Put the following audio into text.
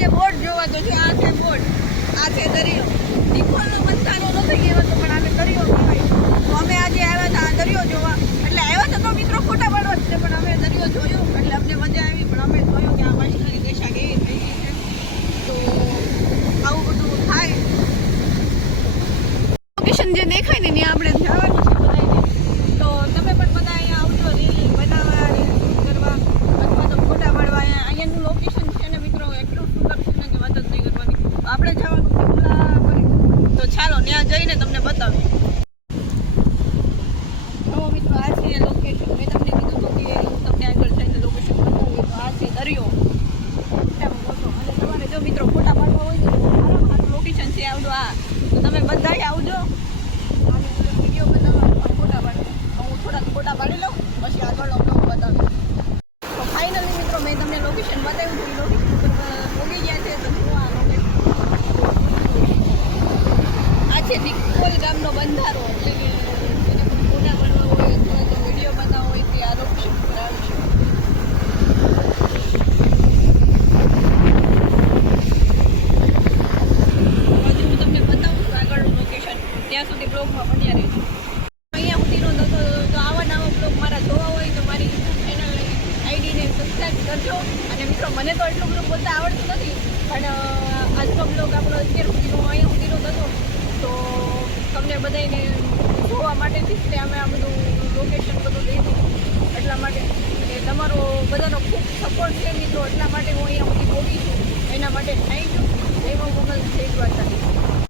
આજે બોટ જોવા તો જો આ છે બોટ આ છે દરિયો. નિખોલનો બંધારો નથી ગયો હતો પણ આને દરિયો કહેવાય તો અમે આજે આવ્યા હતા આ દરિયો જોવા. એટલે આવ્યા હતા તો મિત્રો ફોટા પાડવા છે, પણ અમે દરિયો જોયો. એટલે અમને મજા આવી, પણ અમે જોયું કે આ માછીની દેશા કેવી થઈ ગઈ છે. તો આવું બધું થાય. લોકેશન જે દેખાય ને, ત્યાં આપણે તો ચાલો, ત્યાં જઈને તમને બતાવીએ. મિત્રો, આ લોકેશન મેં તમને કીધું હતું કે હું તમને આગળ જઈને લોકેશન બતાવી તો આ છે દરિયો. અને તમારે જો મિત્રો ફોટા પાડવા હોય તો સારું લોકેશન છે આવડું આ. તમે બધા આવજો અને વીડિયો બનાવવા ફોટા પાડવા હું થોડાક ફોટા પાડી લઉં પછી આગળનો બ્લોગ બતાવીશ તો ફાઇનલી મિત્રો મેં તમને લોકેશન બતાવ્યું હતું લોકેશન ઉડી ગયા છે તો જુઓ આ લોકેશન આ છે નિકોલ ગામનો બંધારો એટલે કે ફોટા પાડવા હોય અથવા તો વીડિયો બનાવવા હોય તે આ પર આવી હું તમને બતાવું છું આગળનું લોકેશન ત્યાં સુધી બ્લોગમાં બન્યા રહેજો. અહીંયા સુધીનો તો તો- આવા બ્લોગ મારા જોવા હોય તો મારી યુટ્યુબ આઈડીને સબસ્ક્રાઈબ કરજો. અને મિત્રો, મને તો એટલું બધું બોલતા આવડતું નથી, પણ આજનો બ્લોગ આપણો અત્યાર સુધીનો, અહીંયા સુધીનો હતો તો તમને બધાને જોવા માટેથી જ તે અમે આ બધું લોકેશન બધું લીધું. એટલા માટે અને તમારો બધાનો ખૂબ સપોર્ટ છે મિત્રો. એટલા માટે હું અહીંયા સુધી પહોંચી છું. એના માટે થેન્ક યુ જય મોગલ જય દ્વારકા